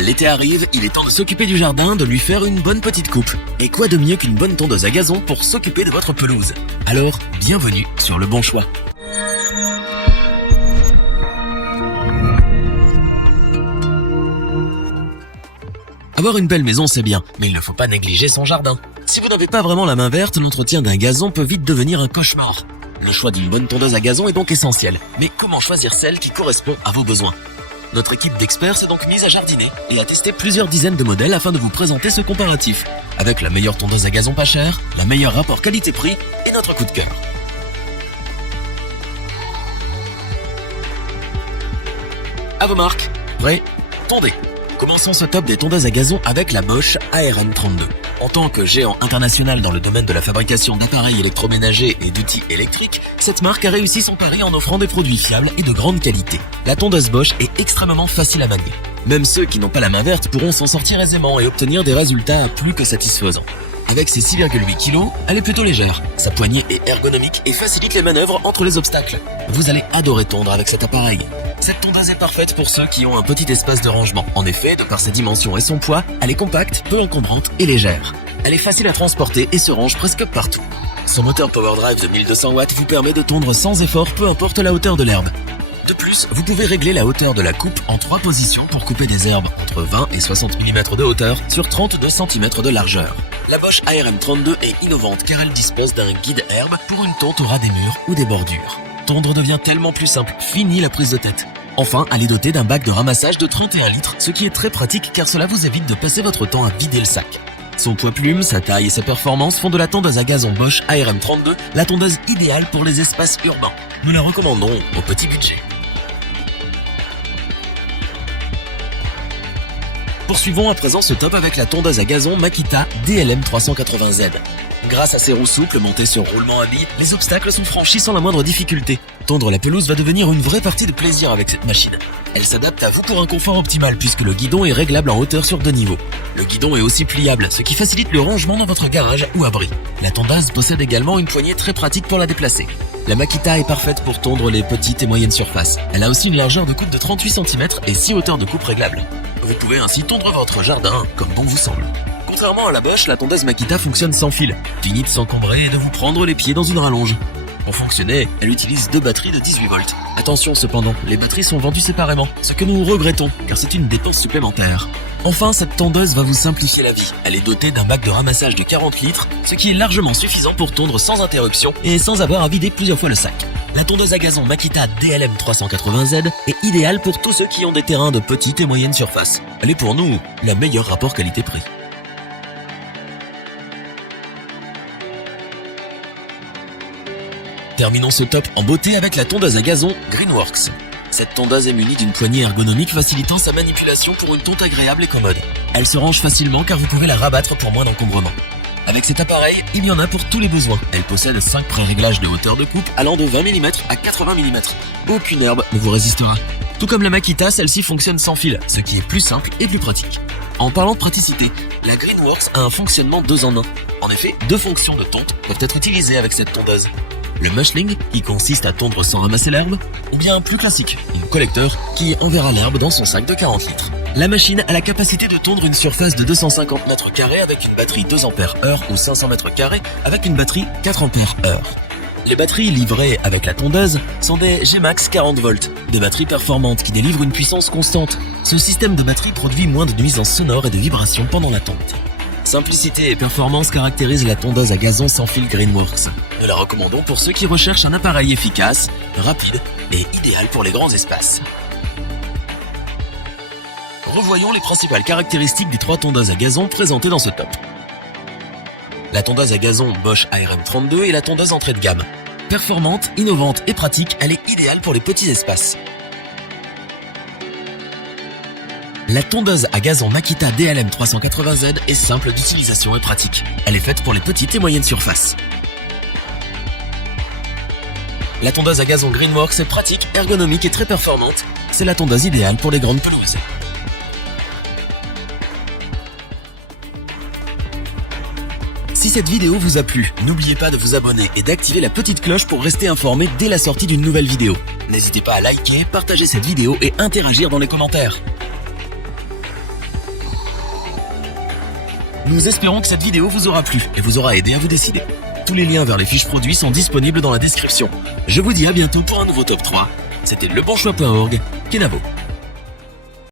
L'été arrive, il est temps de s'occuper du jardin, de lui faire une bonne petite coupe. Et quoi de mieux qu'une bonne tondeuse à gazon pour s'occuper de votre pelouse? Alors, bienvenue sur Le Bon Choix. Avoir une belle maison, c'est bien, mais il ne faut pas négliger son jardin. Si vous n'avez pas vraiment la main verte, l'entretien d'un gazon peut vite devenir un cauchemar. Le choix d'une bonne tondeuse à gazon est donc essentiel. Mais comment choisir celle qui correspond à vos besoins? Notre équipe d'experts s'est donc mise à jardiner et a testé plusieurs dizaines de modèles afin de vous présenter ce comparatif. Avec la meilleure tondeuse à gazon pas chère, la meilleure rapport qualité-prix et notre coup de cœur. À vos marques, prêts, tondez. Commençons ce top des tondeuses à gazon avec la Bosch ARM32. En tant que géant international dans le domaine de la fabrication d'appareils électroménagers et d'outils électriques, cette marque a réussi son pari en offrant des produits fiables et de grande qualité. La tondeuse Bosch est extrêmement facile à manier. Même ceux qui n'ont pas la main verte pourront s'en sortir aisément et obtenir des résultats plus que satisfaisants. Avec ses 6,8 kg, elle est plutôt légère. Sa poignée est ergonomique et facilite les manœuvres entre les obstacles. Vous allez adorer tondre avec cet appareil. Cette tondeuse est parfaite pour ceux qui ont un petit espace de rangement. En effet, de par ses dimensions et son poids, elle est compacte, peu encombrante et légère. Elle est facile à transporter et se range presque partout. Son moteur PowerDrive de 1200 watts vous permet de tondre sans effort, peu importe la hauteur de l'herbe. De plus, vous pouvez régler la hauteur de la coupe en 3 positions pour couper des herbes entre 20 et 60 mm de hauteur sur 32 cm de largeur. La Bosch ARM32 est innovante car elle dispose d'un guide herbe pour une tonte au ras des murs ou des bordures. Tondre devient tellement plus simple, fini la prise de tête. Enfin, elle est dotée d'un bac de ramassage de 31 litres, ce qui est très pratique car cela vous évite de passer votre temps à vider le sac. Son poids plume, sa taille et sa performance font de la tondeuse à gazon Bosch ARM32 la tondeuse idéale pour les espaces urbains. Nous la recommandons au petit budget. Poursuivons à présent ce top avec la tondeuse à gazon Makita DLM380Z. Grâce à ses roues souples montées sur roulement à billes, les obstacles sont franchis sans la moindre difficulté. Tondre la pelouse va devenir une vraie partie de plaisir avec cette machine. Elle s'adapte à vous pour un confort optimal puisque le guidon est réglable en hauteur sur 2 niveaux. Le guidon est aussi pliable, ce qui facilite le rangement dans votre garage ou abri. La tondeuse possède également une poignée très pratique pour la déplacer. La Makita est parfaite pour tondre les petites et moyennes surfaces. Elle a aussi une largeur de coupe de 38 cm et 6 hauteurs de coupe réglables. Vous pouvez ainsi tondre votre jardin comme bon vous semble. Contrairement à la Bosch, la tondeuse Makita fonctionne sans fil. Fini de s'encombrer et de vous prendre les pieds dans une rallonge. Pour fonctionner, elle utilise 2 batteries de 18 volts. Attention cependant, les batteries sont vendues séparément, ce que nous regrettons, car c'est une dépense supplémentaire. Enfin, cette tondeuse va vous simplifier la vie. Elle est dotée d'un bac de ramassage de 40 litres, ce qui est largement suffisant pour tondre sans interruption et sans avoir à vider plusieurs fois le sac. La tondeuse à gazon Makita DLM380Z est idéale pour tous ceux qui ont des terrains de petite et moyenne surface. Elle est pour nous la meilleure rapport qualité-prix. Terminons ce top en beauté avec la tondeuse à gazon Greenworks. Cette tondeuse est munie d'une poignée ergonomique facilitant sa manipulation pour une tonte agréable et commode. Elle se range facilement car vous pourrez la rabattre pour moins d'encombrement. Avec cet appareil, il y en a pour tous les besoins. Elle possède 5 pré-réglages de hauteur de coupe allant de 20 mm à 80 mm. Aucune herbe ne vous résistera. Tout comme la Makita, celle-ci fonctionne sans fil, ce qui est plus simple et plus pratique. En parlant de praticité, la Greenworks a un fonctionnement 2 en 1. En effet, 2 fonctions de tonte peuvent être utilisées avec cette tondeuse. Le mushling, qui consiste à tondre sans ramasser l'herbe, ou bien plus classique, le collecteur, qui enverra l'herbe dans son sac de 40 litres. La machine a la capacité de tondre une surface de 250 m² avec une batterie 2 Ah ou 500 m² avec une batterie 4 Ah. Les batteries livrées avec la tondeuse sont des G-Max 40 volts, des batteries performantes qui délivrent une puissance constante. Ce système de batterie produit moins de nuisances sonores et de vibrations pendant la tonte. Simplicité et performance caractérisent la tondeuse à gazon sans fil Greenworks. Nous la recommandons pour ceux qui recherchent un appareil efficace, rapide et idéal pour les grands espaces. Revoyons les principales caractéristiques des 3 tondeuses à gazon présentées dans ce top. La tondeuse à gazon Bosch ARM32 est la tondeuse entrée de gamme. Performante, innovante et pratique, elle est idéale pour les petits espaces. La tondeuse à gazon Makita DLM380Z est simple d'utilisation et pratique. Elle est faite pour les petites et moyennes surfaces. La tondeuse à gazon Greenworks est pratique, ergonomique et très performante. C'est la tondeuse idéale pour les grandes pelouses. Si cette vidéo vous a plu, n'oubliez pas de vous abonner et d'activer la petite cloche pour rester informé dès la sortie d'une nouvelle vidéo. N'hésitez pas à liker, partager cette vidéo et interagir dans les commentaires. Nous espérons que cette vidéo vous aura plu et vous aura aidé à vous décider. Tous les liens vers les fiches produits sont disponibles dans la description. Je vous dis à bientôt pour un nouveau top 3. C'était lebonchoix.org, Kenavo.